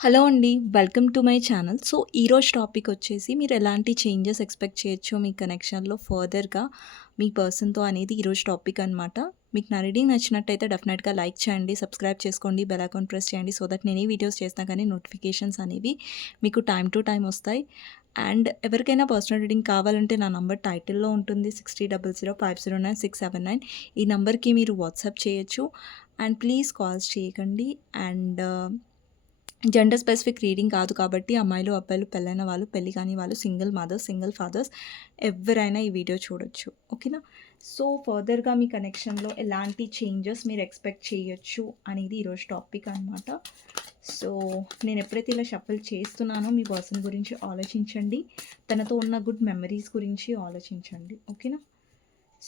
Hello అండి. Welcome to my channel. So, ఈరోజు topic వచ్చేసి మీరు ఎలాంటి చేంజెస్ ఎక్స్‌పెక్ట్ చేయొచ్చు మీ కనెక్షన్‌లో ఫర్దర్‌గా మీ పర్సన్‌తో అనేది ఈరోజు టాపిక్ అనమాట. మీకు నా రీడింగ్ నచ్చినట్టయితే డెఫినెట్‌గా లైక్ చేయండి, సబ్స్క్రైబ్ చేసుకోండి, బెల్ అకౌంట్ ప్రెస్ చేయండి. సో దట్ నేను ఏ వీడియోస్ చేసినా కానీ నోటిఫికేషన్స్ అనేవి మీకు టైం టు టైం వస్తాయి. అండ్ ఎవరికైనా పర్సనల్ రీడింగ్ కావాలంటే నా నంబర్ టైటిల్‌లో ఉంటుంది. 6000509679 ఈ నెంబర్కి మీరు వాట్సాప్ చేయొచ్చు. అండ్ ప్లీజ్ కాల్స్ చేయకండి. అండ్ జెండర్ స్పెసిఫిక్ రీడింగ్ కాదు కాబట్టి అమ్మాయిలు, అబ్బాయిలు, పెళ్ళైన వాళ్ళు, పెళ్ళి కాని వాళ్ళు, సింగిల్ మదర్స్, సింగిల్ ఫాదర్స్ ఎవ్వరైనా ఈ వీడియో చూడొచ్చు. ఓకేనా? సో, ఫర్దర్‌గా మీ కనెక్షన్‌లో ఎలాంటి చేంజెస్ మీరు ఎక్స్‌పెక్ట్ చేయొచ్చు అనేది ఈరోజు టాపిక్ అనమాట. సో, నేను ఎప్పుడైతే ఇలా షఫుల్ చేస్తున్నానో మీ పర్సన్ గురించి ఆలోచించండి. తనతో ఉన్న గుడ్ మెమరీస్ గురించి ఆలోచించండి. ఓకేనా?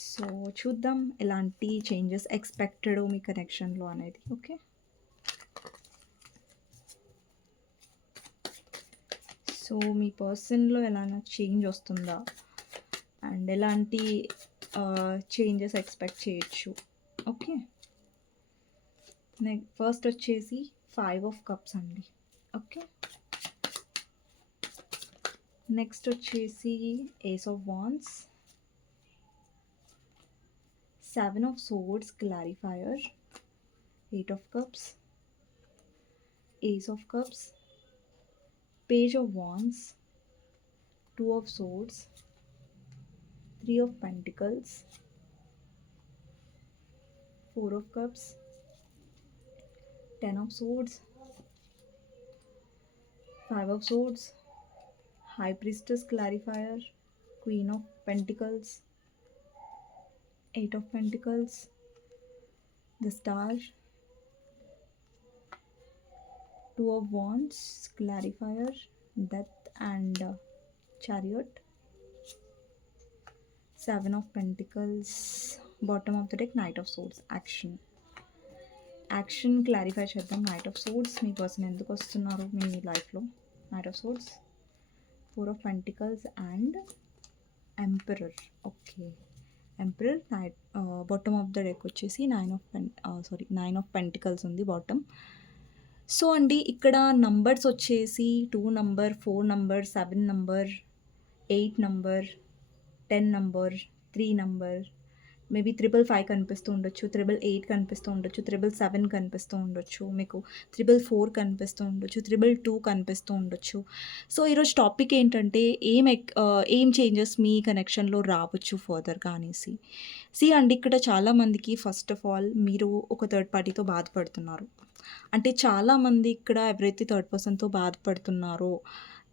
సో, చూద్దాం ఎలాంటి చేంజెస్ ఎక్స్‌పెక్టెడ్ మీ కనెక్షన్‌లో అనేది. ఓకే. సో, మీ పర్సన్‌లో ఎలానా చేంజ్ వస్తుందా? అండ్ ఎలాంటి చేంజెస్ ఎక్స్‌పెక్ట్ చేయొచ్చు. ఓకే. నెక్స్ట్ ఫస్ట్ వచ్చేసి ఫైవ్ ఆఫ్ కప్స్ అండి. ఓకే. నెక్స్ట్ వచ్చేసి ace of wands seven of swords clarifier. Eight of cups. Ace of cups. Page of Wands, Two of Swords, Three of Pentacles, Four of Cups, Ten of Swords, Five of Swords, High Priestess Clarifier, Queen of Pentacles, Eight of Pentacles, the Star, two of wands clarifier. Death and chariot. Seven of pentacles. Bottom of the deck knight of swords action. Action clarify చేద్దాం. Knight of swords మీ person ఎందుకు వస్తున్నారు మీ లైఫ్‌లో? Knight of swords four of pentacles and emperor. Okay. Emperor knight bottom of the deck వచ్చేసి nine of pen sorry nine of pentacles ఉంది bottom. So, అండి ఇక్కడ నంబర్స్ వచ్చేసి two number, four number, seven number, eight number, 10 number, three number, maybe 555 కనిపిస్తూ ఉండొచ్చు. 888 కనిపిస్తూ ఉండొచ్చు. 777 కనిపిస్తూ ఉండొచ్చు. మీకు 444 కనిపిస్తూ ఉండొచ్చు. 222 కనిపిస్తూ ఉండొచ్చు. సో, ఈరోజు టాపిక్ ఏంటంటే ఏం ఎక్ ఏం చేంజెస్ మీ కనెక్షన్‌లో రావచ్చు ఫర్దర్‌గా అనేసి. సీ అండి ఇక్కడ చాలామందికి ఫస్ట్ ఆఫ్ ఆల్ మీరు ఒక థర్డ్ పార్టీతో బాధపడుతున్నారు. అంటే చాలామంది ఇక్కడ ఎవరైతే థర్డ్ పర్సన్‌తో బాధపడుతున్నారో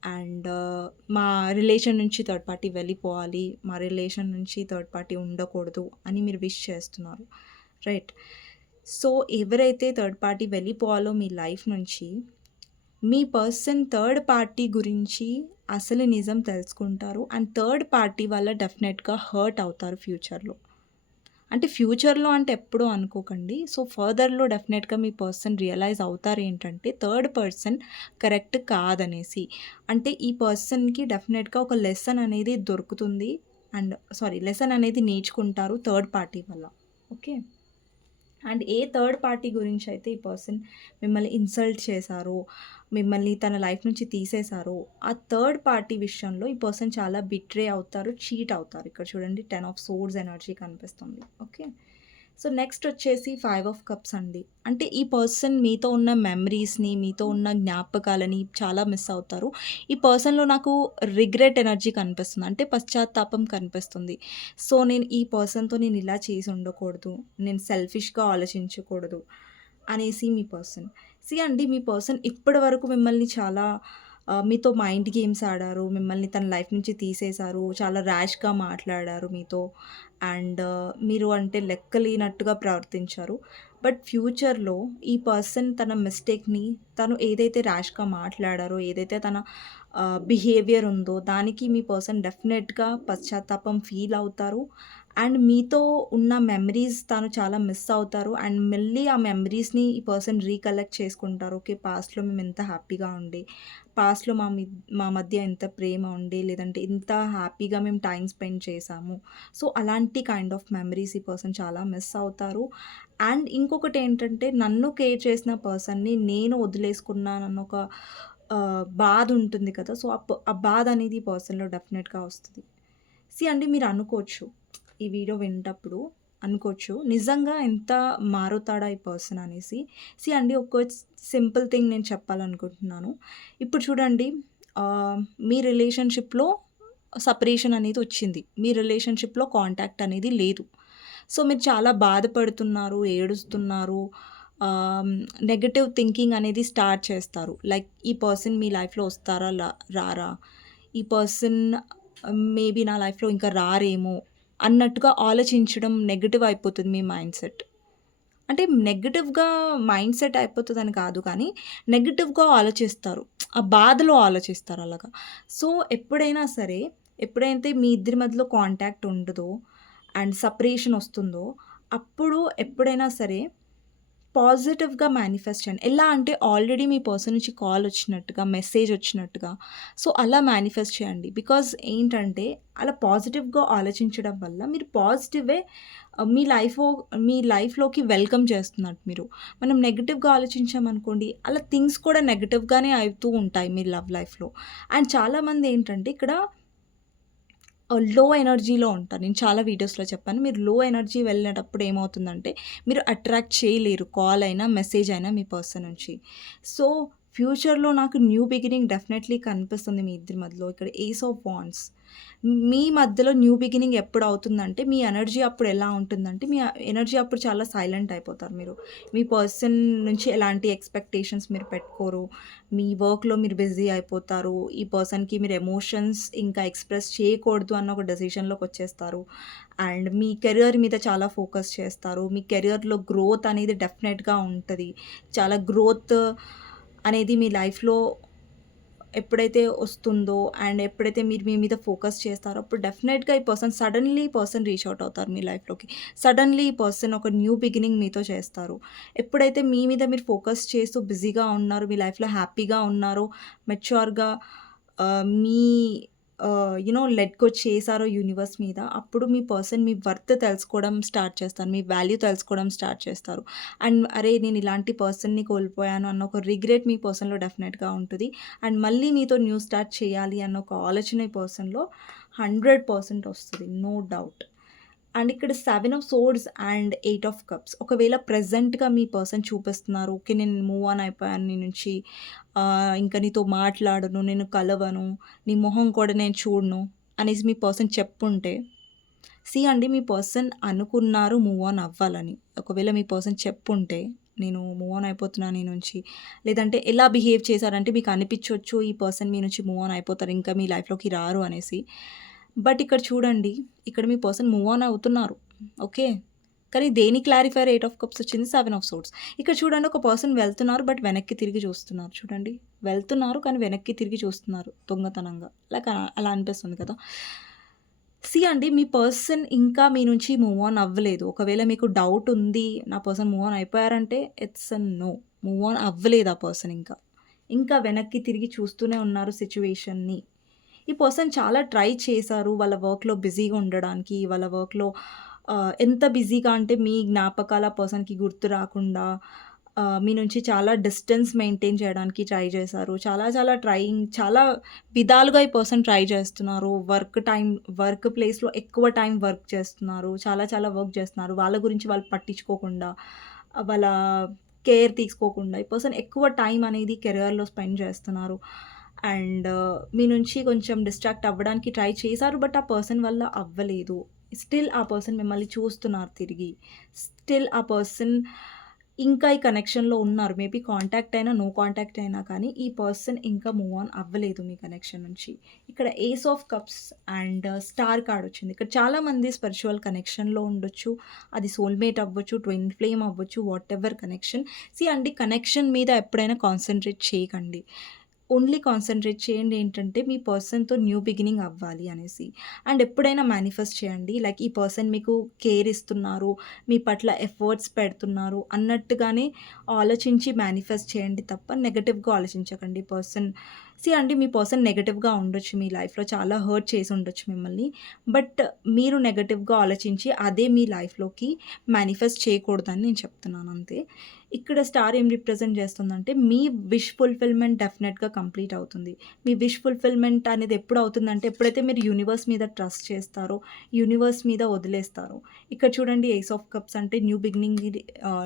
అండ్ మా రిలేషన్ నుంచి థర్డ్ పార్టీ వెళ్ళిపోవాలి. మా రిలేషన్ నుంచి థర్డ్ పార్టీ ఉండకూడదు అని మీరు విష్ చేస్తున్నారు. రైట్. సో, ఎవరైతే థర్డ్ పార్టీ వెళ్ళిపోవాలో మీ లైఫ్ నుంచి, మీ పర్సన్ థర్డ్ పార్టీ గురించి అసలు నిజం తెలుసుకుంటారు. అండ్ థర్డ్ పార్టీ వల్ల డెఫినెట్‌గా హర్ట్ అవుతారు ఫ్యూచర్‌లో. అంటే ఫ్యూచర్‌లో అంటే ఎప్పుడో అనుకోకండి. సో, ఫర్దర్‌లో డెఫినెట్‌గా మీ పర్సన్ రియలైజ్ అవుతారు ఏంటంటే థర్డ్ పర్సన్ కరెక్ట్ కాదనేసి. అంటే ఈ పర్సన్‌కి డెఫినెట్‌గా ఒక లెసన్ అనేది దొరుకుతుంది. అండ్ సారీ లెసన్ అనేది నేర్చుకుంటారు థర్డ్ పార్టీ వల్ల. Okay. And A third party గురించి అయితే ఈ పర్సన్ మిమ్మల్ని ఇన్సల్ట్ చేశారో, మిమ్మల్ని తన లైఫ్ నుంచి తీసేశారో, ఆ థర్డ్ పార్టీ విషయంలో ఈ పర్సన్ చాలా బిట్రే అవుతారు. చీట్ అవుతారు. ఇక్కడ చూడండి 10 ఆఫ్ సోర్స్ ఎనర్జీ కనిపిస్తుంది. ఓకే. సో, నెక్స్ట్ వచ్చేసి ఫైవ్ ఆఫ్ కప్స్ అండి. అంటే ఈ పర్సన్ మీతో ఉన్న మెమరీస్‌ని, మీతో ఉన్న జ్ఞాపకాలని చాలా మిస్ అవుతారు. ఈ పర్సన్‌లో నాకు రిగ్రెట్ ఎనర్జీ కనిపిస్తుంది. అంటే పశ్చాత్తాపం కనిపిస్తుంది. సో, నేను ఈ పర్సన్‌తో నేను ఇలా చేసి ఉండకూడదు. నేను సెల్ఫిష్‌గా ఆలోచించకూడదు అనేసి మీ పర్సన్. సీ అండి మీ పర్సన్ ఇప్పటి వరకు మిమ్మల్ని చాలా మీతో మైండ్ గేమ్స్ ఆడారు. మిమ్మల్ని తన లైఫ్ నుంచి తీసేశారు. చాలా ర్యాష్‌గా మాట్లాడారు మీతో. అండ్ మీరు అంటే లెక్కలేనట్టుగా ప్రవర్తించారు. బట్ ఫ్యూచర్‌లో ఈ పర్సన్ తన మిస్టేక్‌ని తను ఏదైతే ర్యాష్‌గా మాట్లాడారో, ఏదైతే తన బిహేవియర్ ఉందో దానికి మీ పర్సన్ డెఫినెట్‌గా పశ్చాత్తాపం ఫీల్ అవుతారు. అండ్ మీతో ఉన్న మెమరీస్ తను చాలా మిస్ అవుతారు. అండ్ మళ్ళీ ఆ మెమరీస్‌ని ఈ పర్సన్ రీకలెక్ట్ చేసుకుంటారు. ఓకే. పాస్ట్‌లో మేము ఎంత హ్యాపీగా ఉండే, పాస్ట్‌లో మా మి మా మధ్య ఎంత ప్రేమ ఉండే, లేదంటే ఇంత హ్యాపీగా మేము టైం స్పెండ్ చేశాము. సో, అలాంటి కైండ్ ఆఫ్ మెమరీస్ ఈ పర్సన్ చాలా మిస్ అవుతారు. అండ్ ఇంకొకటి ఏంటంటే నన్ను కేర్ చేసిన పర్సన్‌ని నేను వదిలేసుకున్నానన్న ఒక బాధ ఉంటుంది కదా! సో, ఆ బాధ అనేది పర్సన్‌లో డెఫినెట్‌గా వస్తుంది సీ అండి మీరు అనుకోవచ్చు. ఈ వీడియో వింటప్పుడు అనుకోవచ్చు. నిజంగా ఎంత మారుతాడా ఈ పర్సన్ అనేసి. సీ అండి ఒక సింపుల్ థింగ్ నేను చెప్పాలనుకుంటున్నాను. ఇప్పుడు చూడండి మీ రిలేషన్‌షిప్‌లో సపరేషన్ అనేది వచ్చింది. మీ రిలేషన్‌షిప్‌లో కాంటాక్ట్ అనేది లేదు. సో, మీరు చాలా బాధపడుతున్నారు, ఏడుస్తున్నారు. నెగటివ్ థింకింగ్ అనేది స్టార్ట్ చేస్తారు. లైక్ ఈ పర్సన్ మీ లైఫ్‌లో వస్తారా? లా రారా? ఈ పర్సన్ మేబీ నా లైఫ్‌లో ఇంకా రారేమో అన్నట్టుగా ఆలోచించడం నెగిటివ్ అయిపోతుంది మీ మైండ్ సెట్ అంటే నెగిటివ్గా మైండ్ సెట్ అయిపోతుందని కాదు కానీ, నెగిటివ్గా ఆలోచిస్తారు. ఆ బాధలో ఆలోచిస్తారు అలాగా. సో, ఎప్పుడైనా సరే, ఎప్పుడైతే మీ ఇద్దరి మధ్యలో కాంటాక్ట్ ఉండదో అండ్ సపరేషన్ వస్తుందో, అప్పుడు ఎప్పుడైనా సరే పాజిటివ్‌గా మేనిఫెస్ట్ చేయండి. ఎలా అంటే ఆల్రెడీ మీ పర్సన్ నుంచి కాల్ వచ్చినట్టుగా, మెసేజ్ వచ్చినట్టుగా సో, అలా మేనిఫెస్ట్ చేయండి. బికాజ్ ఏంటంటే అలా పాజిటివ్‌గా ఆలోచించడం వల్ల మీరు పాజిటివే మీ లైఫ్ మీ లైఫ్‌లోకి వెల్కమ్ చేస్తున్నట్టు మీరు. మనం నెగిటివ్గా ఆలోచించామనుకోండి, అలా థింగ్స్ కూడా నెగిటివ్గానే అవుతూ ఉంటాయి మీ లవ్ లైఫ్‌లో. అండ్ చాలామంది ఏంటంటే ఇక్కడ లో ఎనర్జీలో ఉంటారు. నేను చాలా వీడియోస్‌లో చెప్పాను. మీరు లో ఎనర్జీ వెళ్ళేటప్పుడు ఏమవుతుందంటే, మీరు అట్రాక్ట్ చేయలేరు. కాల్ అయినా, మెసేజ్ అయినా మీ పర్సన్ నుంచి. సో, ఫ్యూచర్‌లో నాకు న్యూ బిగినింగ్ డెఫినెట్‌లీ కనిపిస్తుంది మీ ఇద్దరి మధ్యలో. ఇక్కడ ఏస్ ఆఫ్ బాండ్స్ మీ మధ్యలో న్యూ బిగినింగ్ ఎప్పుడు అవుతుందంటే, మీ ఎనర్జీ అప్పుడు ఎలా ఉంటుందంటే, మీ ఎనర్జీ అప్పుడు చాలా సైలెంట్ అయిపోతారు మీరు. మీ పర్సన్ నుంచి ఎలాంటి ఎక్స్‌పెక్టేషన్స్ మీరు పెట్టుకోరు. మీ వర్క్‌లో మీరు బిజీ అయిపోతారు. ఈ పర్సన్‌కి మీరు ఎమోషన్స్ ఇంకా ఎక్స్‌ప్రెస్ చేయకూడదు అన్న ఒక డెసిషన్‌లోకి వచ్చేస్తారు. అండ్ మీ కెరియర్ మీద చాలా ఫోకస్ చేస్తారు. మీ కెరియర్‌లో గ్రోత్ అనేది డెఫినెట్‌గా ఉంటుంది చాలా గ్రోత్ అనేది మీ లైఫ్‌లో ఎప్పుడైతే వస్తుందో అండ్ ఎప్పుడైతే మీరు మీ మీద ఫోకస్ చేస్తారో, అప్పుడు డెఫినెట్‌గా ఈ పర్సన్ సడన్లీ ఈ పర్సన్ రీచ్ అవుట్ అవుతారు మీ లైఫ్‌లోకి. సడన్లీ ఈ పర్సన్ ఒక న్యూ బిగినింగ్ మీతో చేస్తారు. ఎప్పుడైతే మీ మీద మీరు ఫోకస్ చేస్తూ బిజీగా ఉన్నారు, మీ లైఫ్‌లో హ్యాపీగా ఉన్నారో, మెచ్యూర్‌గా మీ యునో లెట్ గో చేశారో యూనివర్స్ మీద, అప్పుడు మీ పర్సన్ మీ వర్త్ తెలుసుకోవడం స్టార్ట్ చేస్తారు. మీ వాల్యూ తెలుసుకోవడం స్టార్ట్ చేస్తారు. అండ్ అరే! నేను ఇలాంటి పర్సన్‌ని కోల్పోయాను అన్న ఒక రిగ్రెట్ మీ పర్సన్‌లో డెఫినెట్‌గా ఉంటుంది అండ్ మళ్ళీ మీతో న్యూ స్టార్ట్ చేయాలి అన్న ఒక ఆలోచన ఈ పర్సన్‌లో హండ్రెడ్ పర్సెంట్ వస్తుంది నో డౌట్. అండ్ ఇక్కడ seven of swords and eight of cups. ఒకవేళ ప్రెజెంట్‌గా మీ పర్సన్ చూపిస్తున్నారు. ఓకే. నేను మూవ్ ఆన్ అయిపోయాను నీ నుంచి. ఇంకా నీతో మాట్లాడను, నేను కలవను, నీ మొహం కూడా నేను చూడను అనేసి మీ పర్సన్ చెప్పుంటే, సి అండి మీ పర్సన్ అనుకున్నారు మూవ్ ఆన్ అవ్వాలని. ఒకవేళ మీ పర్సన్ చెప్పుంటే, నేను మూవ్ ఆన్ అయిపోతున్నాను నీ నుంచి. లేదంటే ఎలా బిహేవ్ చేశారంటే మీకు అనిపించవచ్చు ఈ పర్సన్ మీ నుంచి మూవ్ ఆన్ అయిపోతారు. ఇంకా మీ లైఫ్‌లోకి రారు అనేసి. బట్ ఇక్కడ చూడండి, ఇక్కడ మీ పర్సన్ మూవ్ ఆన్ అవుతున్నారు. ఓకే. కానీ దేని క్లారిఫైర్ ఎయిట్ ఆఫ్ కప్స్ వచ్చింది సెవెన్ ఆఫ్ సోట్స్ ఇక్కడ చూడండి ఒక పర్సన్ వెళ్తున్నారు. బట్ వెనక్కి తిరిగి చూస్తున్నారు. చూడండి. వెళ్తున్నారు కానీ వెనక్కి తిరిగి చూస్తున్నారు దొంగతనంగా. లైక్ అలా అనిపిస్తుంది కదా! సి అండి మీ పర్సన్ ఇంకా మీ నుంచి మూవ్ ఆన్ అవ్వలేదు. ఒకవేళ మీకు డౌట్ ఉంది. నా పర్సన్ మూవ్ ఆన్ అయిపోయారంటే it's an no. Move on అవ్వలేదు ఆ పర్సన్ ఇంకా. ఇంకా వెనక్కి తిరిగి చూస్తూనే ఉన్నారు సిచ్యువేషన్ని ఈ పర్సన్ చాలా ట్రై చేశారు. వాళ్ళ వర్క్‌లో బిజీగా ఉండడానికి. వాళ్ళ వర్క్‌లో ఎంత బిజీగా అంటే మీ జ్ఞాపకాల పర్సన్‌కి గుర్తు రాకుండా మీ నుంచి చాలా డిస్టెన్స్ మెయింటైన్ చేయడానికి ట్రై చేశారు. చాలా చాలా ట్రైయింగ్ చాలా విధాలుగా ఈ పర్సన్ ట్రై చేస్తున్నారు. వర్క్ టైం వర్క్ ప్లేస్‌లో ఎక్కువ టైం వర్క్ చేస్తున్నారు. చాలా చాలా వర్క్ చేస్తున్నారు. వాళ్ళ గురించి వాళ్ళు పట్టించుకోకుండా, వాళ్ళ కేర్ తీసుకోకుండా ఈ పర్సన్ ఎక్కువ టైం అనేది కెరియర్‌లో స్పెండ్ చేస్తున్నారు. అండ్ uh, మీ నుంచి కొంచెం డిస్ట్రాక్ట్ అవ్వడానికి ట్రై చేశారు. బట్ ఆ పర్సన్ వల్ల అవ్వలేదు. స్టిల్ ఆ పర్సన్ మిమ్మల్ని చూస్తున్నారు తిరిగి. స్టిల్ ఆ పర్సన్ ఇంకా ఈ కనెక్షన్‌లో ఉన్నారు. మేబీ కాంటాక్ట్ అయినా, నో కాంటాక్ట్ అయినా కానీ ఈ పర్సన్ ఇంకా మూవ్ ఆన్ అవ్వలేదు మీ కనెక్షన్ నుంచి. ఇక్కడ ace of cups and star card వచ్చింది. ఇక్కడ చాలామంది స్పిరిచువల్ కనెక్షన్‌లో ఉండొచ్చు. అది సోల్‌మేట్ అవ్వచ్చు, ట్విన్ ఫ్లేమ్ అవ్వచ్చు, వాట్ ఎవర్ కనెక్షన్. సీ అండి కనెక్షన్ మీద ఎప్పుడైనా కాన్సంట్రేట్ చేయకండి. ఓన్లీ కాన్సన్ట్రేట్ చేయండి ఏంటంటే మీ పర్సన్‌తో న్యూ బిగినింగ్ అవ్వాలి అనేసి. అండ్ ఎప్పుడైనా మేనిఫెస్ట్ చేయండి. లైక్ ఈ పర్సన్ మీకు కేర్ ఇస్తున్నారు, మీ పట్ల ఎఫర్ట్స్ పెడుతున్నారు అన్నట్టుగానే ఆలోచించి మేనిఫెస్ట్ చేయండి తప్ప నెగటివ్గా ఆలోచించకండి. పర్సన్ సీ అండి మీ పర్సన్ నెగటివ్గా ఉండొచ్చు మీ లైఫ్‌లో చాలా హర్ట్ చేసి ఉండొచ్చు మిమ్మల్ని. బట్ మీరు నెగటివ్గా ఆలోచించి అదే మీ లైఫ్‌లోకి మేనిఫెస్ట్ చేయకూడదని నేను చెప్తున్నాను అంతే. ఇక్కడ స్టార్ ఏం రిప్రజెంట్ చేస్తుందంటే మీ విష్ ఫుల్‌ఫిల్‌మెంట్ డెఫినెట్‌గా కంప్లీట్ అవుతుంది. మీ విష్ ఫుల్‌ఫిల్‌మెంట్ అనేది ఎప్పుడు అవుతుందంటే ఎప్పుడైతే మీరు యూనివర్స్ మీద ట్రస్ట్ చేస్తారో, యూనివర్స్ మీద వదిలేస్తారో. ఇక్కడ చూడండి ఏస్ ఆఫ్ కప్స్ అంటే న్యూ బిగినింగ్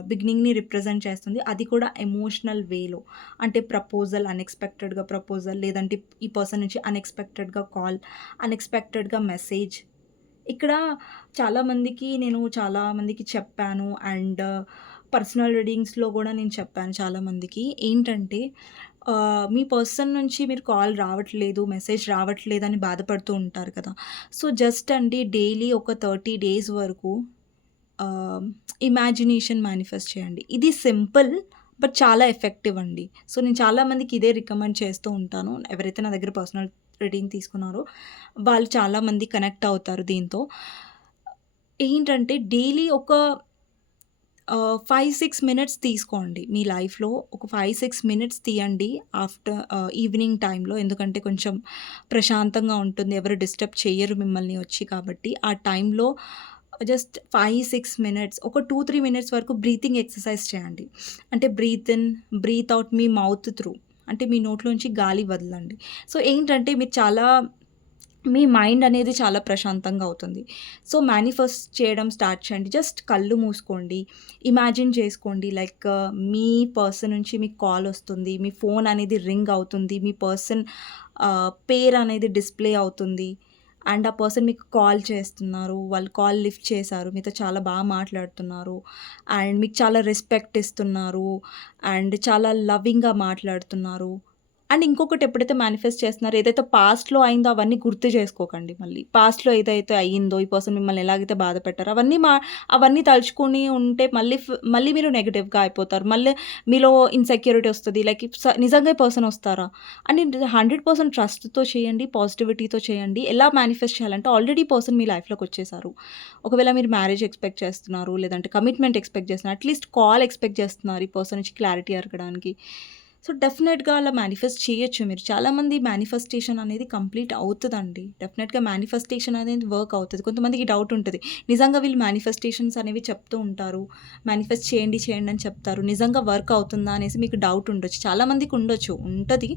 బిగినింగ్‌ని రిప్రజెంట్ చేస్తుంది. అది కూడా ఎమోషనల్ వేలో. అంటే ప్రపోజల్ అన్‌ఎక్స్‌పెక్టెడ్‌గా ప్రపోజల్ లేదంటే ఈ పర్సన్ నుంచి అన్‌ఎక్స్‌పెక్టెడ్‌గా కాల్, అన్‌ఎక్స్‌పెక్టెడ్‌గా మెసేజ్. ఇక్కడ చాలామందికి నేను చాలా మందికి చెప్పాను అండ్ పర్సనల్ రీడింగ్స్‌లో కూడా నేను చెప్పాను చాలామందికి. ఏంటంటే uh, మీ పర్సన్ నుంచి మీరు కాల్ రావట్లేదు, మెసేజ్ రావట్లేదు అని బాధపడుతూ ఉంటారు కదా! సో, జస్ట్ అండి డైలీ ఒక 30 డేస్ వరకు uh, ఇమాజినేషన్ మేనిఫెస్ట్ చేయండి. ఇది సింపుల్ బట్ చాలా ఎఫెక్టివ్ అండి. సో, నేను చాలామందికి ఇదే రికమెండ్ చేస్తూ ఉంటాను. ఎవరైతే నా దగ్గర పర్సనల్ రీడింగ్ తీసుకున్నారో వాళ్ళు చాలామంది కనెక్ట్ అవుతారు దీంతో. ఏంటంటే డైలీ ఒక ఫైవ్ సిక్స్ మినిట్స్ తీసుకోండి. మీ లైఫ్‌లో ఒక 5, 6 మినిట్స్ తీయండి. ఆఫ్టర్ ఈవినింగ్ టైంలో ఎందుకంటే కొంచెం ప్రశాంతంగా ఉంటుంది. ఎవరు డిస్టర్బ్ చేయరు మిమ్మల్ని వచ్చి కాబట్టి. ఆ టైంలో జస్ట్ 5, 6 మినిట్స్ ఒక 2, 3 మినిట్స్ వరకు బ్రీతింగ్ ఎక్సర్సైజ్ చేయండి. అంటే బ్రీత్ ఇన్, బ్రీత్ అవుట్ మీ మౌత్ త్రూ. అంటే మీ నోట్లోంచి గాలి వదలండి. సో, ఏంటంటే మీరు చాలా మీ మైండ్ అనేది చాలా ప్రశాంతంగా అవుతుంది. సో, మేనిఫెస్ట్ చేయడం స్టార్ట్ చేయండి. జస్ట్ కళ్ళు మూసుకోండి. ఇమాజిన్ చేసుకోండి లైక్ uh, మీ పర్సన్ నుంచి మీకు కాల్ వస్తుంది. మీ ఫోన్ అనేది రింగ్ అవుతుంది. మీ పర్సన్ uh, పేర్ అనేది డిస్‌ప్లే అవుతుంది. అండ్ ఆ పర్సన్ మీకు కాల్ చేస్తున్నారు. వాళ్ళు కాల్ లిఫ్ట్ చేశారు. మీతో చాలా బాగా మాట్లాడుతున్నారు. అండ్ మీకు చాలా రెస్పెక్ట్ ఇస్తున్నారు. అండ్ చాలా లవింగ్‌గా మాట్లాడుతున్నారు. అండ్ ఇంకొకటి ఎప్పుడైతే మేనిఫెస్ట్ చేస్తున్నారో ఏదైతే పాస్ట్‌లో అయిందో అవన్నీ గుర్తు చేసుకోకండి మళ్ళీ. పాస్ట్‌లో ఏదైతే అయిందో ఈ పర్సన్ మిమ్మల్ని ఎలాగైతే బాధ పెట్టారో అవన్నీ మా అవన్నీ తలుచుకుని ఉంటే మళ్ళీ మళ్ళీ మీరు నెగిటివ్గా అయిపోతారు. మళ్ళీ మీలో ఇన్‌సెక్యూరిటీ వస్తుంది లైక్ స నిజంగా పర్సన్ వస్తారా? అని 100% ట్రస్ట్‌తో చేయండి. పాజిటివిటీతో చేయండి. ఎలా మేనిఫెస్ట్ చేయాలంటే ఆల్రెడీ పర్సన్ మీ లైఫ్‌లోకి వచ్చేసారు. ఒకవేళ మీరు మ్యారేజ్ ఎక్స్‌పెక్ట్ చేస్తున్నారు. లేదంటే కమిట్మెంట్ ఎక్స్‌పెక్ట్ చేస్తున్నారు. అట్‌లీస్ట్ కాల్ ఎక్స్‌పెక్ట్ చేస్తున్నారు. ఈ పర్సన్ నుంచి క్లారిటీ అడగడానికి. సో, డెఫినెట్‌గా అలా మేనిఫెస్ట్ చేయొచ్చు మీరు. చాలామంది మేనిఫెస్టేషన్ అనేది కంప్లీట్ అవుతుందండి డెఫినెట్‌గా మేనిఫెస్టేషన్ అనేది వర్క్ అవుతుంది కొంతమందికి డౌట్ ఉంటుంది నిజంగా వీళ్ళు మేనిఫెస్టేషన్స్ అనేవి చెప్తూ ఉంటారు. మేనిఫెస్ట్ చేయండి, చేయండి అని చెప్తారు. నిజంగా వర్క్ అవుతుందా అనేసి మీకు డౌట్ ఉండొచ్చు. చాలామందికి ఉండొచ్చు. ఉంటుంది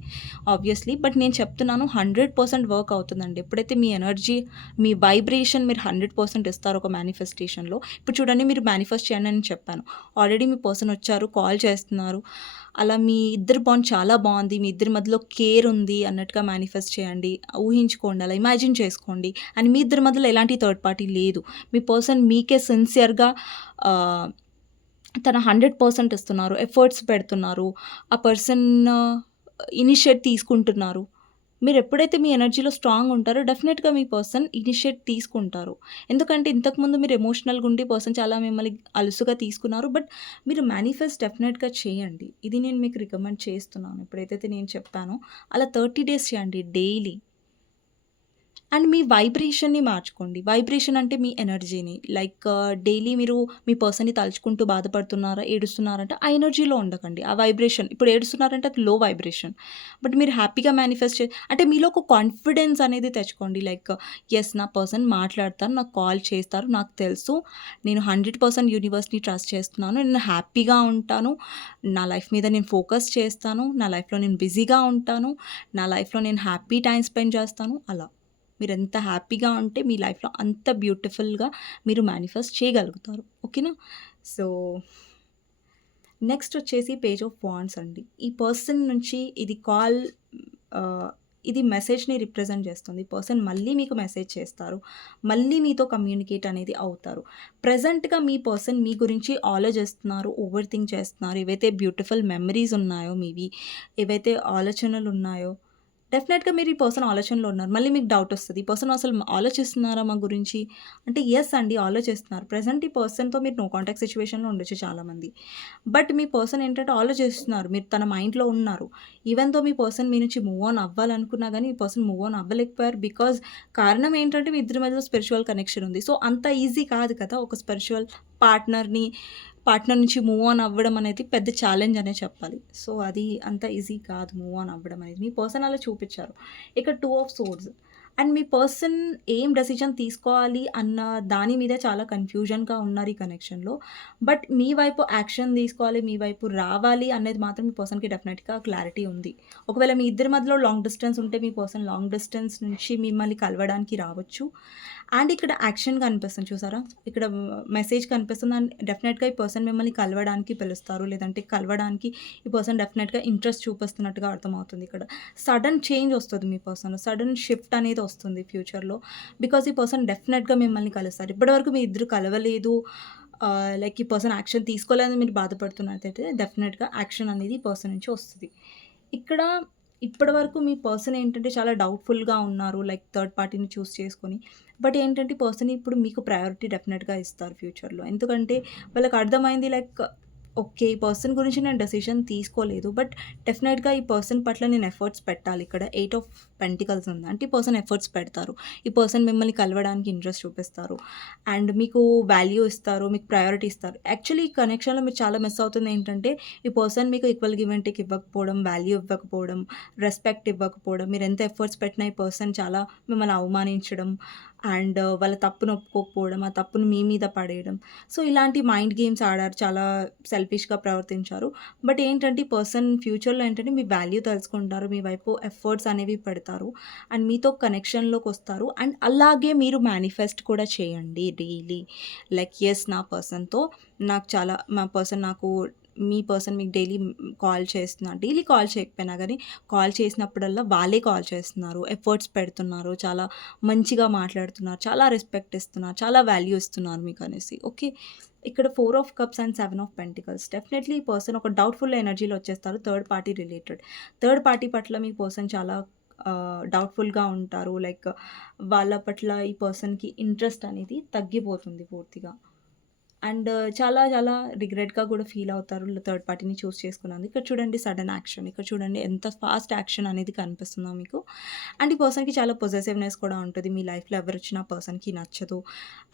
ఆబ్వియస్‌లీ. బట్ నేను చెప్తున్నాను 100% వర్క్ అవుతుందండి. ఎప్పుడైతే మీ ఎనర్జీ, మీ వైబ్రేషన్ మీరు హండ్రెడ్ పర్సెంట్ ఇస్తారు ఒక మేనిఫెస్టేషన్‌లో ఇప్పుడు చూడండి మీరు మేనిఫెస్ట్ చేయండి అని చెప్పాను. ఆల్రెడీ మీ పర్సన్ వచ్చారు. కాల్ చేస్తున్నారు. అలా మీ ఇద్దరు బాండ్ చాలా బాగుంది మీ ఇద్దరి మధ్యలో కేర్ ఉంది అన్నట్టుగా మేనిఫెస్ట్ చేయండి. ఊహించుకోండి. అలా ఇమాజిన్ చేసుకోండి. అండ్ మీ ఇద్దరి మధ్యలో ఎలాంటి థర్డ్ పార్టీ లేదు. మీ పర్సన్ మీకే సిన్సియర్‌గా తన 100% ఇస్తున్నారు. ఎఫర్ట్స్ పెడుతున్నారు. ఆ పర్సన్ ఇనిషియేట్ తీసుకుంటున్నారు. మీరు ఎప్పుడైతే మీ ఎనర్జీలో స్ట్రాంగ్ ఉంటారో డెఫినెట్‌గా మీ పర్సన్ ఇనిషియేట్ తీసుకుంటారు. ఎందుకంటే ఇంతకుముందు మీరు ఎమోషనల్‌గా ఉండి పర్సన్ చాలా మిమ్మల్ని అలుసుగా తీసుకున్నారు. బట్ మీరు మేనిఫెస్ట్ డెఫినెట్‌గా చేయండి. ఇది నేను మీకు రికమెండ్ చేస్తున్నాను. ఎప్పుడైతే నేను చెప్పానో అలా 30 డేస్ చేయండి డైలీ. అండ్ మీ వైబ్రేషన్‌ని మార్చుకోండి. వైబ్రేషన్ అంటే మీ ఎనర్జీని. లైక్ డైలీ మీరు మీ పర్సన్‌ని తలుచుకుంటూ బాధపడుతున్నారా, ఏడుస్తున్నారంటే ఆ ఎనర్జీలో ఉండకండి. ఆ వైబ్రేషన్ ఇప్పుడు ఏడుస్తున్నారంటే అది లో వైబ్రేషన్. బట్ మీరు హ్యాపీగా మేనిఫెస్ట్ చే అంటే మీలో ఒక కాన్ఫిడెన్స్ అనేది తెచ్చుకోండి. లైక్ ఎస్ నా పర్సన్ మాట్లాడతారు. నాకు కాల్ చేస్తారు. నాకు తెలుసు. నేను 100% యూనివర్స్‌ని ట్రస్ట్ చేస్తున్నాను. నేను హ్యాపీగా ఉంటాను. నా లైఫ్ మీద నేను ఫోకస్ చేస్తాను. నా లైఫ్‌లో నేను బిజీగా ఉంటాను. నా లైఫ్‌లో నేను హ్యాపీ టైం స్పెండ్ చేస్తాను. అలా. మీరు ఎంత హ్యాపీగా ఉంటే మీ లైఫ్‌లో అంత బ్యూటిఫుల్‌గా మీరు మేనిఫెస్ట్ చేయగలుగుతారు. ఓకేనా? సో నెక్స్ట్ వచ్చేసి పేజ్ ఆఫ్ వాన్స్ అండి. ఈ పర్సన్ నుంచి ఇది కాల్ ఇది మెసేజ్‌ని రిప్రజెంట్ చేస్తుంది. ఈ పర్సన్ మళ్ళీ మీకు మెసేజ్ చేస్తారు. మళ్ళీ మీతో కమ్యూనికేట్ అనేది అవుతారు. ప్రజెంట్గా మీ పర్సన్ మీ గురించి ఆలోచిస్తున్నారు. ఓవర్ థింక్ చేస్తున్నారు. ఏవైతే బ్యూటిఫుల్ మెమరీస్ ఉన్నాయో మీవి, ఏవైతే ఆలోచనలు ఉన్నాయో డెఫినెట్‌గా మీరు ఈ పర్సన్ ఆలోచనలో ఉన్నారు. మళ్ళీ మీకు డౌట్ వస్తుంది ఈ పర్సన్ అసలు ఆలోచిస్తున్నారా మా గురించి? అంటే ఎస్ అండి ఆలోచిస్తున్నారు. ప్రజెంట్ ఈ పర్సన్‌తో మీరు నో కాంటాక్ట్ సిచ్యువేషన్లో ఉండొచ్చు చాలామంది. బట్ మీ పర్సన్ ఏంటంటే ఆలోచిస్తున్నారు. మీరు తన మైండ్‌లో ఉన్నారు. ఈవెన్తో మీ పర్సన్ మీ నుంచి మూవ్ ఆన్ అవ్వాలనుకున్నా కానీ ఈ పర్సన్ మూవ్ ఆన్ అవ్వలేకపోయారు. బికాజ్ కారణం ఏంటంటే మీ ఇద్దరి మధ్య స్పిరిచువల్ కనెక్షన్ ఉంది. సో, అంత ఈజీ కాదు కదా! ఒక స్పిరిచువల్ పార్ట్నర్‌ని పార్ట్నర్ నుంచి మూవ్ ఆన్ అవ్వడం అనేది పెద్ద ఛాలెంజ్ అనే చెప్పాలి. సో, అది అంత ఈజీ కాదు మూవ్ ఆన్ అవ్వడం అనేది. మీ పర్సన్ అలా చూపిచ్చారు. ఇక్కడ 2 ఆఫ్ సోర్స్ అండ్ మీ పర్సన్ ఏం డెసిజన్ తీసుకోవాలి అన్న దాని మీద చాలా కన్‌ఫ్యూజన్‌గా ఉన్నారు ఈ కనెక్షన్‌లో. బట్ మీ వైపు యాక్షన్ తీసుకోవాలి, మీ వైపు రావాలి అనేది మాత్రం మీ పర్సన్‌కి డెఫినెట్‌గా క్లారిటీ ఉంది. ఒకవేళ మీ ఇద్దరి మధ్యలో లాంగ్ డిస్టెన్స్ ఉంటే మీ పర్సన్ లాంగ్ డిస్టెన్స్ నుంచి మిమ్మల్ని కలవడానికి రావచ్చు. అండ్ ఇక్కడ యాక్షన్ కనిపిస్తుంది చూసారా? ఇక్కడ మెసేజ్ కనిపిస్తుంది అండ్ డెఫినెట్‌గా ఈ పర్సన్ మిమ్మల్ని కలవడానికి పిలుస్తారు. లేదంటే కలవడానికి ఈ పర్సన్ డెఫినెట్‌గా ఇంట్రెస్ట్ చూపిస్తున్నట్టుగా అర్థమవుతుంది ఇక్కడ. సడన్ చేంజ్ వస్తుంది మీ పర్సన్ సడన్ షిఫ్ట్ అనేది వస్తుంది ఫ్యూచర్‌లో. బికాజ్ ఈ పర్సన్ డెఫినెట్‌గా మిమ్మల్ని కలుస్తారు. ఇప్పటివరకు మీ ఇద్దరు కలవలేదు లైక్ ఈ పర్సన్ యాక్షన్ తీసుకోలేదని మీరు బాధపడుతున్నట్టయితే డెఫినెట్‌గా యాక్షన్ అనేది ఈ పర్సన్ నుంచి వస్తుంది ఇక్కడ ఇప్పటివరకు మీ పర్సన్ ఏంటంటే చాలా డౌట్‌ఫుల్‌గా ఉన్నారు. లైక్ థర్డ్ పార్టీని చూస్ చేసుకొని. బట్ ఏంటంటే పర్సన్ ఇప్పుడు మీకు ప్రయారిటీ డెఫినెట్‌గా ఇస్తారు ఫ్యూచర్‌లో. ఎందుకంటే వాళ్ళకి అర్థమైంది లైక్ ఓకే. ఈ పర్సన్ గురించి నేను డెసిషన్ తీసుకోలేదు. బట్ డెఫినెట్‌గా ఈ పర్సన్ పట్ల నేను ఎఫర్ట్స్ పెట్టాలి ఇక్కడ. ఎయిట్ ఆఫ్ పెంటికల్స్ ఉంది. అంటే ఈ పర్సన్ ఎఫర్ట్స్ పెడతారు. ఈ పర్సన్ మిమ్మల్ని కలవడానికి ఇంట్రెస్ట్ చూపిస్తారు. అండ్ మీకు వాల్యూ ఇస్తారు. మీకు ప్రయారిటీ ఇస్తారు. యాక్చువల్లీ ఈ కనెక్షన్‌లో మీరు చాలా మిస్ అవుతుంది ఏంటంటే ఈ పర్సన్ మీకు ఈక్వల్ గివ్ అండ్ టేక్ ఇవ్వకపోవడం, వాల్యూ ఇవ్వకపోవడం, రెస్పెక్ట్ ఇవ్వకపోవడం, మీరు ఎంత ఎఫర్ట్స్ పెట్టినా ఈ పర్సన్ చాలా మిమ్మల్ని అవమానించడం అండ్ వాళ్ళ తప్పును ఒప్పుకోకపోవడం, ఆ తప్పును మీ మీద పడేయడం. సో, ఇలాంటి మైండ్ గేమ్స్ ఆడారు. చాలా సెల్ఫిష్‌గా ప్రవర్తించారు. బట్ ఏంటంటే పర్సన్ ఫ్యూచర్‌లో ఏంటంటే మీ వాల్యూ తెలుసుకుంటారు. మీ వైపు ఎఫర్ట్స్ అనేవి పెడతారు. అండ్ మీతో కనెక్షన్లోకి వస్తారు అండ్ అలాగే మీరు మేనిఫెస్ట్ కూడా చేయండి డైలీ. లైక్ యెస్ నా పర్సన్‌తో నాకు చాలా మా పర్సన్ నాకు మీ పర్సన్ మీకు డైలీ కాల్ చేస్తున్నారు. డైలీ కాల్ చేయకపోయినా కానీ కాల్ చేసినప్పుడల్లా వాళ్ళే కాల్ చేస్తున్నారు. ఎఫర్ట్స్ పెడుతున్నారు. చాలా మంచిగా మాట్లాడుతున్నారు. చాలా రెస్పెక్ట్ ఇస్తున్నారు. చాలా వాల్యూ ఇస్తున్నారు మీకు అనేసి ఓకే. ఇక్కడ four of cups and seven of pentacles. Definitely ఈ పర్సన్ ఒక డౌట్‌ఫుల్ ఎనర్జీలో వచ్చేస్తారు. Third party related. Third party పట్ల మీ పర్సన్ చాలా డౌట్‌ఫుల్‌గా ఉంటారు. లైక్ వాళ్ళ పట్ల ఈ పర్సన్‌కి ఇంట్రెస్ట్ అనేది తగ్గిపోతుంది పూర్తిగా. అండ్ uh, చాలా చాలా రిగ్రెట్‌గా కూడా ఫీల్ అవుతారు. థర్డ్ పార్టీని చూస్ చేసుకున్నాను ఇక్కడ చూడండి సడన్ యాక్షన్. ఇక్కడ చూడండి ఎంత ఫాస్ట్ యాక్షన్ అనేది కనిపిస్తుందో మీకు. అండ్ ఈ పర్సన్‌కి చాలా పొజెసివ్నెస్ కూడా ఉంటుంది మీ లైఫ్‌లో ఎవరు వచ్చినా పర్సన్‌కి నచ్చదు.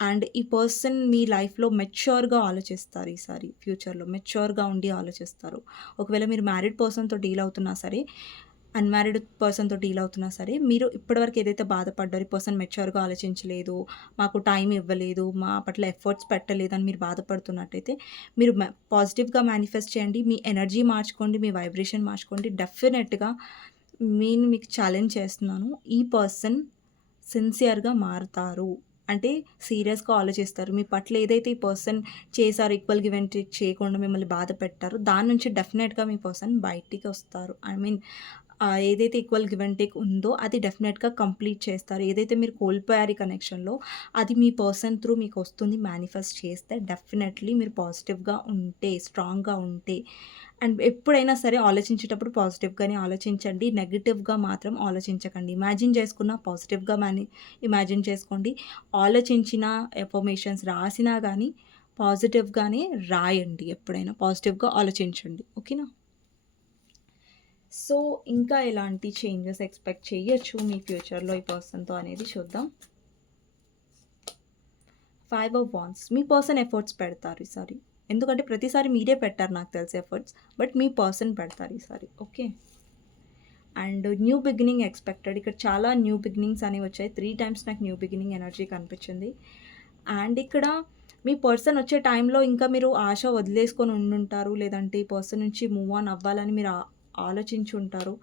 అండ్ ఈ పర్సన్ మీ లైఫ్‌లో మెచ్యూర్‌గా ఆలోచిస్తారు ఈసారి ఫ్యూచర్‌లో. మెచ్యూర్‌గా ఉండి ఆలోచిస్తారు. ఒకవేళ మీరు మ్యారీడ్ పర్సన్‌తో డీల్ అవుతున్నా సరే, అన్‌మ్యారీడ్ పర్సన్‌తో డీల్ అవుతున్నా సరే, మీరు ఇప్పటివరకు ఏదైతే బాధపడ్డారు ఈ పర్సన్ మెచ్యూర్‌గా ఆలోచించలేదు, మాకు టైం ఇవ్వలేదు, మా పట్ల ఎఫర్ట్స్ పెట్టలేదని మీరు బాధపడుతున్నట్టయితే మీరు పాజిటివ్‌గా మేనిఫెస్ట్ చేయండి. మీ ఎనర్జీ మార్చుకోండి. మీ వైబ్రేషన్ మార్చుకోండి. డెఫినెట్‌గా నేను మీకు ఛాలెంజ్ చేస్తున్నాను. ఈ పర్సన్ సిన్సియర్‌గా మారుతారు. అంటే సీరియస్‌గా ఆలోచిస్తారు. మీ పట్ల ఏదైతే ఈ పర్సన్ చేశారు ఈక్వల్ గివెంట్ చేయకుండా మిమ్మల్ని బాధ పెట్టారు దాని నుంచి డెఫినెట్‌గా మీ పర్సన్ బయటికి వస్తారు. ఐ మీన్ ఏదైతే ఈక్వల్ గివ్ అండ్ టేక్ ఉందో అది డెఫినెట్‌గా కంప్లీట్ చేస్తారు. ఏదైతే మీరు కోల్పోయారు ఈ కనెక్షన్‌లో అది మీ పర్సన్ త్రూ మీకు వస్తుంది. మేనిఫెస్ట్ చేస్తే డెఫినెట్‌లీ మీరు పాజిటివ్‌గా ఉంటే, స్ట్రాంగ్‌గా ఉంటే అండ్ ఎప్పుడైనా సరే ఆలోచించేటప్పుడు పాజిటివ్‌గానే ఆలోచించండి. నెగిటివ్గా మాత్రం ఆలోచించకండి. ఇమాజిన్ చేసుకున్న పాజిటివ్‌గా మాని ఇమాజిన్ చేసుకోండి. ఆలోచించిన ఎఫర్మేషన్స్ రాసినా కానీ పాజిటివ్‌గానే రాయండి ఎప్పుడైనా. పాజిటివ్‌గా ఆలోచించండి. ఓకేనా? సో, ఇంకా ఎలాంటి చేంజెస్ ఎక్స్‌పెక్ట్ చేయొచ్చు మీ ఫ్యూచర్‌లో ఈ పర్సన్‌తో అనేది చూద్దాం. ఫైవ్ ఆఫ్ వాన్స్ మీ పర్సన్ ఎఫర్ట్స్ పెడతారు ఈసారి. ఎందుకంటే ప్రతిసారి మీరే పెట్టారు నాకు తెలిసి ఎఫర్ట్స్. బట్ మీ పర్సన్ పెడతారు ఈసారి. Okay. And new beginning expected. ఇక్కడ చాలా న్యూ బిగినింగ్స్ అనేవి వచ్చాయి. త్రీ టైమ్స్ నాకు న్యూ బిగినింగ్ ఎనర్జీ కనిపించింది. అండ్ ఇక్కడ మీ పర్సన్ వచ్చే టైంలో ఇంకా మీరు ఆశ వదిలేసుకొని ఉండుంటారు. లేదంటే ఈ పర్సన్ నుంచి మూవ్ ఆన్ అవ్వాలని మీరు ఆలోచించి ఆలోచించుంటారు.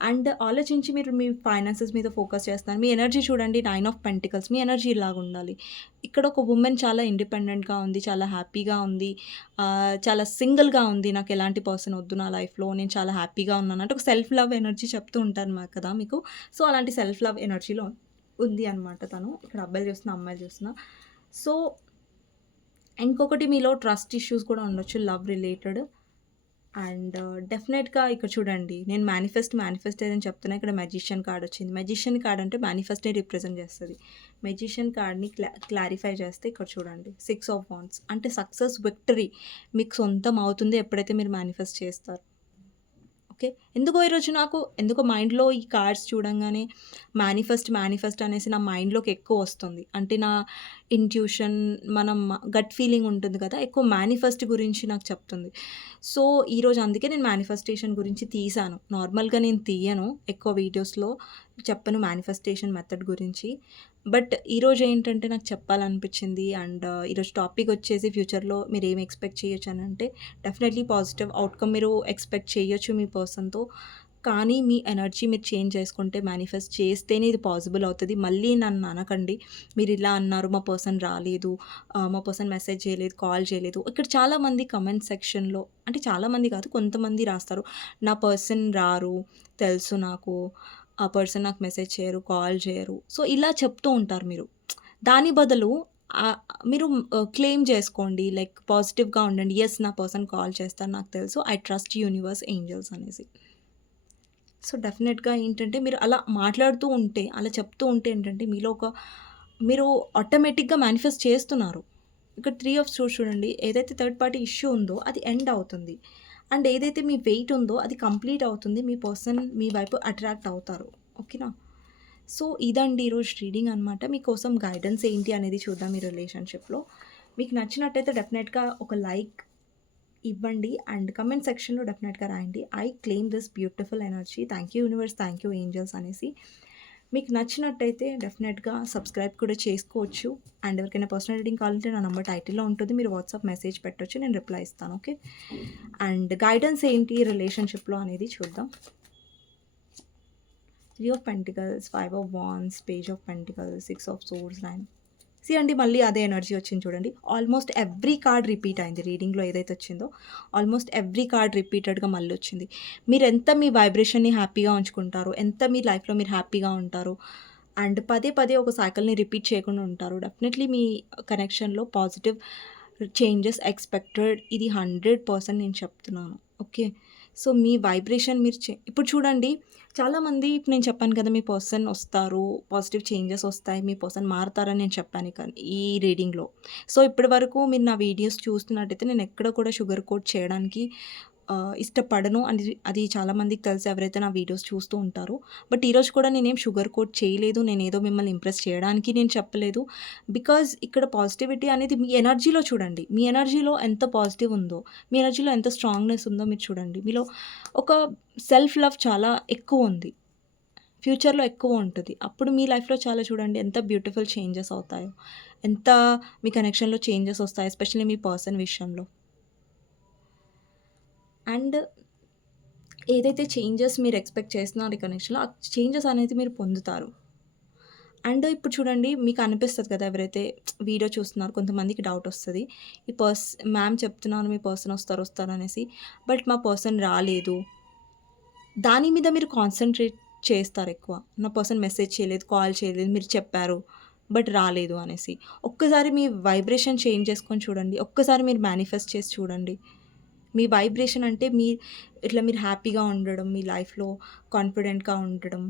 అండ్ ఆలోచించి మీరు మీ ఫైనాన్సెస్ మీద ఫోకస్ చేస్తారు మీ ఎనర్జీ చూడండి నైన్ ఆఫ్ పెంటికల్స్. మీ ఎనర్జీ ఇలాగుండాలి. ఇక్కడ ఒక ఉమెన్ చాలా ఇండిపెండెంట్‌గా ఉంది. చాలా హ్యాపీగా ఉంది. చాలా సింగిల్‌గా ఉంది. నాకు ఎలాంటి పర్సన్ వద్దు నా లైఫ్‌లో. నేను చాలా హ్యాపీగా ఉన్నాను. అంటే ఒక సెల్ఫ్ లవ్ ఎనర్జీ చెప్తూ ఉంటాను మా కదా మీకు. సో, అలాంటి సెల్ఫ్ లవ్ ఎనర్జీలో ఉంది అనమాట తను. ఇక్కడ అబ్బాయిలు చూస్తున్నా, అమ్మాయిలు చూస్తున్నా. సో, ఇంకొకటి మీలో ట్రస్ట్ ఇష్యూస్ కూడా ఉండొచ్చు లవ్ రిలేటెడ్. అండ్ డెఫినెట్‌గా ఇక్కడ చూడండి. నేను మేనిఫెస్ట్, మేనిఫెస్ట్ అని చెప్తున్నా. ఇక్కడ మెజిషియన్ కార్డ్ వచ్చింది. మెజిషియన్ కార్డ్ అంటే మేనిఫెస్ట్‌ని రిప్రజెంట్ చేస్తుంది మెజిషియన్ కార్డ్‌ని క్లా క్లారిఫై చేస్తే ఇక్కడ చూడండి. సిక్స్ ఆఫ్ వాన్స్ అంటే సక్సెస్, విక్టరీ మీకు సొంతం అవుతుంది ఎప్పుడైతే మీరు మేనిఫెస్ట్ చేస్తారు ఓకే. ఎందుకో ఈరోజు నాకు ఎందుకో మైండ్‌లో ఈ కార్డ్స్ చూడంగానే మేనిఫెస్ట్, మేనిఫెస్ట్ అనేసి నా మైండ్‌లోకి ఎక్కువ వస్తుంది. అంటే నా ఇంట్యూషన్ మనం గట్ ఫీలింగ్ ఉంటుంది కదా! ఎక్కువ మేనిఫెస్ట్ గురించి నాకు చెప్తుంది. సో, ఈరోజు అందుకే నేను మేనిఫెస్టేషన్ గురించి తీశాను. నార్మల్‌గా నేను తీయను. ఎక్కువ వీడియోస్‌లో చెప్పను మేనిఫెస్టేషన్ మెథడ్ గురించి. బట్ ఈరోజు ఏంటంటే నాకు చెప్పాలనిపించింది. అండ్ ఈరోజు టాపిక్ వచ్చేసి ఫ్యూచర్‌లో మీరు ఏమి ఎక్స్‌పెక్ట్ చేయొచ్చు అనంటే డెఫినెట్‌లీ పాజిటివ్ అవుట్కమ్ మీరు ఎక్స్‌పెక్ట్ చేయొచ్చు మీ పర్సన్‌తో. కానీ మీ ఎనర్జీ మీరు చేంజ్ చేసుకుంటే మేనిఫెస్ట్ చేస్తేనే ఇది పాసిబుల్ అవుతుంది మళ్ళీ నన్ను అనకండి. మీరు ఇలా అన్నారు మా పర్సన్ రాలేదు. మా పర్సన్ మెసేజ్ చేయలేదు, కాల్ చేయలేదు. ఇక్కడ చాలామంది కమెంట్ సెక్షన్‌లో అంటే చాలామంది కాదు కొంతమంది రాస్తారు. నా పర్సన్ రారు. తెలుసు నాకు. ఆ పర్సన్ నాకు మెసేజ్ చేయరు, కాల్ చేయరు. సో, ఇలా చెప్తూ ఉంటారు మీరు. దాని బదులు మీరు క్లెయిమ్ చేసుకోండి. లైక్ పాజిటివ్‌గా ఉండండి. ఎస్ నా పర్సన్ కాల్ చేస్తారు నాకు తెలుసు. ఐ ట్రస్ట్ యూనివర్స్, ఏంజెల్స్ అనేసి. సో, డెఫినెట్‌గా ఏంటంటే మీరు అలా మాట్లాడుతూ ఉంటే, అలా చెప్తూ ఉంటే ఏంటంటే మీలో ఒక మీరు ఆటోమేటిక్‌గా మేనిఫెస్ట్ చేస్తున్నారు. ఇక్కడ త్రీ ఆఫ్ సోర్స్ చూడండి. ఏదైతే థర్డ్ పార్టీ ఇష్యూ ఉందో అది ఎండ్ అవుతుంది. అండ్ ఏదైతే మీ వెయిట్ ఉందో అది కంప్లీట్ అవుతుంది. మీ పర్సన్ మీ వైపు అట్రాక్ట్ అవుతారు. ఓకేనా? సో, ఇదండి ఈరోజు రీడింగ్ అనమాట. మీకోసం గైడెన్స్ ఏంటి అనేది చూద్దాం ఈ రిలేషన్‌షిప్‌లో. మీకు నచ్చినట్టయితే డెఫినెట్‌గా ఒక లైక్ ఇవ్వండి. అండ్ కమెంట్ సెక్షన్‌లో డెఫినెట్‌గా రాయండి. I claim this beautiful energy. Thank you universe, thank you angels అనేసి. మీకు నచ్చినట్టయితే డెఫినెట్‌గా సబ్స్క్రైబ్ కూడా చేసుకోవచ్చు. అండ్ ఎవరికైనా పర్సనల్ రీడింగ్ కావాలంటే నా నెంబర్ టైటిల్‌లో ఉంటుంది. మీరు వాట్సాప్ మెసేజ్ పెట్టొచ్చు. నేను రిప్లై ఇస్తాను. ఓకే. అండ్ గైడెన్స్ ఏంటి రిలేషన్‌షిప్‌లో అనేది చూద్దాం. Three of pentacles, five of wands page of pentacles, six of swords nine see అండి మళ్ళీ అదే ఎనర్జీ వచ్చింది చూడండి. ఆల్మోస్ట్ ఎవ్రీ కార్డ్ రిపీట్ అయింది రీడింగ్‌లో ఏదైతే వచ్చిందో. ఆల్మోస్ట్ ఎవ్రీ కార్డ్ రిపీటెడ్‌గా మళ్ళీ వచ్చింది. మీరు ఎంత మీ వైబ్రేషన్‌ని హ్యాపీగా ఉంచుకుంటారు ఎంత మీ లైఫ్‌లో మీరు హ్యాపీగా ఉంటారు అండ్ పదే పదే ఒక సైకిల్‌ని రిపీట్ చేయకుండా ఉంటారు. డెఫినెట్‌లీ మీ కనెక్షన్‌లో పాజిటివ్ చేంజెస్ ఎక్స్‌పెక్టెడ్. ఇది 100% నేను చెప్తున్నాను. ఓకే. సో, మీ వైబ్రేషన్ మీరు చే ఇప్పుడు చూడండి చాలామంది ఇప్పుడు నేను చెప్పాను కదా! మీ పర్సన్ వస్తారు. పాజిటివ్ చేంజెస్ వస్తాయి. మీ పర్సన్ మారతారని నేను చెప్పాను ఇక ఈ రీడింగ్‌లో. సో, ఇప్పటి వరకు మీరు నా వీడియోస్ చూస్తున్నట్టయితే నేను ఎక్కడ కూడా షుగర్ కోట్ చేయడానికి ఇష్టపడను. అది అది చాలామందికి తెలుసు ఎవరైతే నా వీడియోస్ చూస్తూ ఉంటారో. బట్ ఈరోజు కూడా నేనేం షుగర్ కోట్ చేయలేదు. నేనేదో మిమ్మల్ని ఇంప్రెస్ చేయడానికి నేను చెప్పలేదు. బికాజ్ ఇక్కడ పాజిటివిటీ అనేది మీ ఎనర్జీలో చూడండి. మీ ఎనర్జీలో ఎంత పాజిటివ్ ఉందో, మీ ఎనర్జీలో ఎంత స్ట్రాంగ్‌నెస్ ఉందో మీరు చూడండి. మీలో ఒక సెల్ఫ్ లవ్ చాలా ఎక్కువ ఉంది. ఫ్యూచర్‌లో ఎక్కువ ఉంటుంది అప్పుడు మీ లైఫ్‌లో చాలా చూడండి ఎంత బ్యూటిఫుల్ చేంజెస్ అవుతాయో. ఎంత మీ కనెక్షన్‌లో చేంజెస్ వస్తాయి. ఎస్పెషల్లీ మీ పర్సన్ విషయంలో. అండ్ ఏదైతే చేంజెస్ మీరు ఎక్స్‌పెక్ట్ చేస్తున్నారో ఈ కనెక్షన్‌లో, ఆ చేంజెస్ అనేది మీరు పొందుతారు. అండ్ ఇప్పుడు చూడండి మీకు అనిపిస్తుంది కదా! ఎవరైతే వీడియో చూస్తున్నారో కొంతమందికి డౌట్ వస్తుంది ఈ పర్స్ మ్యామ్ చెప్తున్నారు మీ పర్సన్ వస్తారు, వస్తారు అనేసి. బట్ మా పర్సన్ రాలేదు. దాని మీద మీరు కాన్సన్ట్రేట్ చేస్తారు ఎక్కువ. నా పర్సన్ మెసేజ్ చేయలేదు, కాల్ చేయలేదు. మీరు చెప్పారు. బట్ రాలేదు అనేసి. ఒక్కసారి మీ వైబ్రేషన్ చేంజ్ చేసుకొని చూడండి. ఒక్కసారి మీరు మేనిఫెస్ట్ చేసి చూడండి. మీ వైబ్రేషన్ అంటే మీ ఇట్లా మీరు హ్యాపీగా ఉండడం, మీ లైఫ్‌లో కాన్ఫిడెంట్‌గా ఉండడం.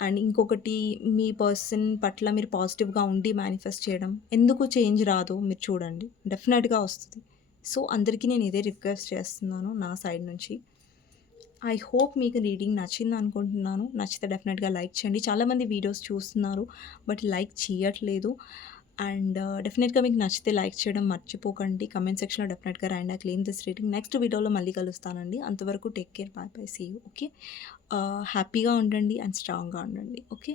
అండ్ ఇంకొకటి మీ పర్సన్ పట్ల మీరు పాజిటివ్‌గా ఉండి మేనిఫెస్ట్ చేయడం. ఎందుకు చేంజ్ రాదు మీరు చూడండి. డెఫినెట్‌గా వస్తుంది సో, అందరికీ నేను ఇదే రిక్వెస్ట్ చేస్తున్నాను నా సైడ్ నుంచి. ఐ హోప్ మీకు రీడింగ్ నచ్చింది అనుకుంటున్నాను. నచ్చితే డెఫినెట్‌గా లైక్ చేయండి. చాలామంది వీడియోస్ చూస్తున్నారు. బట్ లైక్ చేయట్లేదు. అండ్ uh, డెఫినెట్‌గా మీకు నచ్చితే లైక్ చేయడం మర్చిపోకండి. కమెంట్ సెక్షన్‌లో డెఫినెట్‌గా రాయండి. ఆ క్లెయిమ్ దిస్ రీటింగ్ నెక్స్ట్ వీడియోలో మళ్ళీ కలుస్తానండి. అంతవరకు take care. Bye bye. See you. Okay. హ్యాపీగా ఉండండి అండ్ స్ట్రాంగ్‌గా ఉండండి. ఓకే.